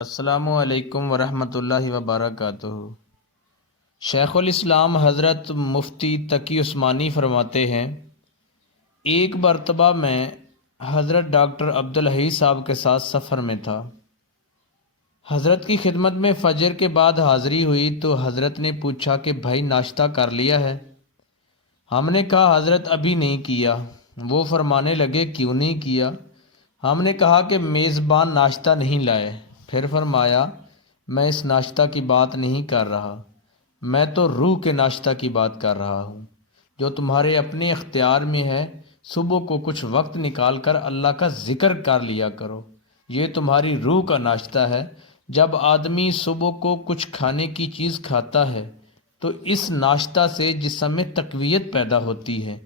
السلام علیکم ورحمۃ اللہ وبرکاتہ۔ شیخ الاسلام حضرت مفتی تقی عثمانی فرماتے ہیں، ایک مرتبہ میں حضرت ڈاکٹر عبدالحی صاحب کے ساتھ سفر میں تھا۔ حضرت کی خدمت میں فجر کے بعد حاضری ہوئی تو حضرت نے پوچھا کہ بھائی ناشتہ کر لیا ہے؟ ہم نے کہا حضرت ابھی نہیں کیا۔ وہ فرمانے لگے کیوں نہیں کیا؟ ہم نے کہا کہ میزبان ناشتہ نہیں لائے۔ پھر فرمایا میں اس ناشتہ کی بات نہیں کر رہا، میں تو روح کے ناشتہ کی بات کر رہا ہوں جو تمہارے اپنے اختیار میں ہے۔ صبح کو کچھ وقت نکال کر اللہ کا ذکر کر لیا کرو، یہ تمہاری روح کا ناشتہ ہے۔ جب آدمی صبح کو کچھ کھانے کی چیز کھاتا ہے تو اس ناشتہ سے جسم میں تقویت پیدا ہوتی ہے۔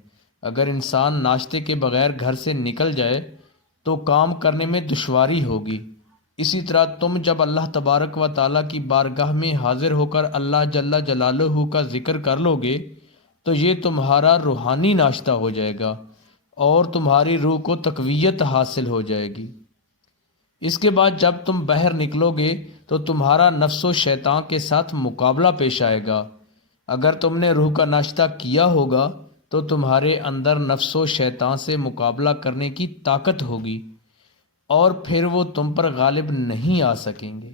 اگر انسان ناشتے کے بغیر گھر سے نکل جائے تو کام کرنے میں دشواری ہوگی۔ اسی طرح تم جب اللہ تبارک و تعالیٰ کی بارگاہ میں حاضر ہو کر اللہ جل جلالہ کا ذکر کر لو گے تو یہ تمہارا روحانی ناشتہ ہو جائے گا اور تمہاری روح کو تقویت حاصل ہو جائے گی۔ اس کے بعد جب تم باہر نکلو گے تو تمہارا نفس و شیطان کے ساتھ مقابلہ پیش آئے گا۔ اگر تم نے روح کا ناشتہ کیا ہوگا تو تمہارے اندر نفس و شیطان سے مقابلہ کرنے کی طاقت ہوگی اور پھر وہ تم پر غالب نہیں آ سکیں گے۔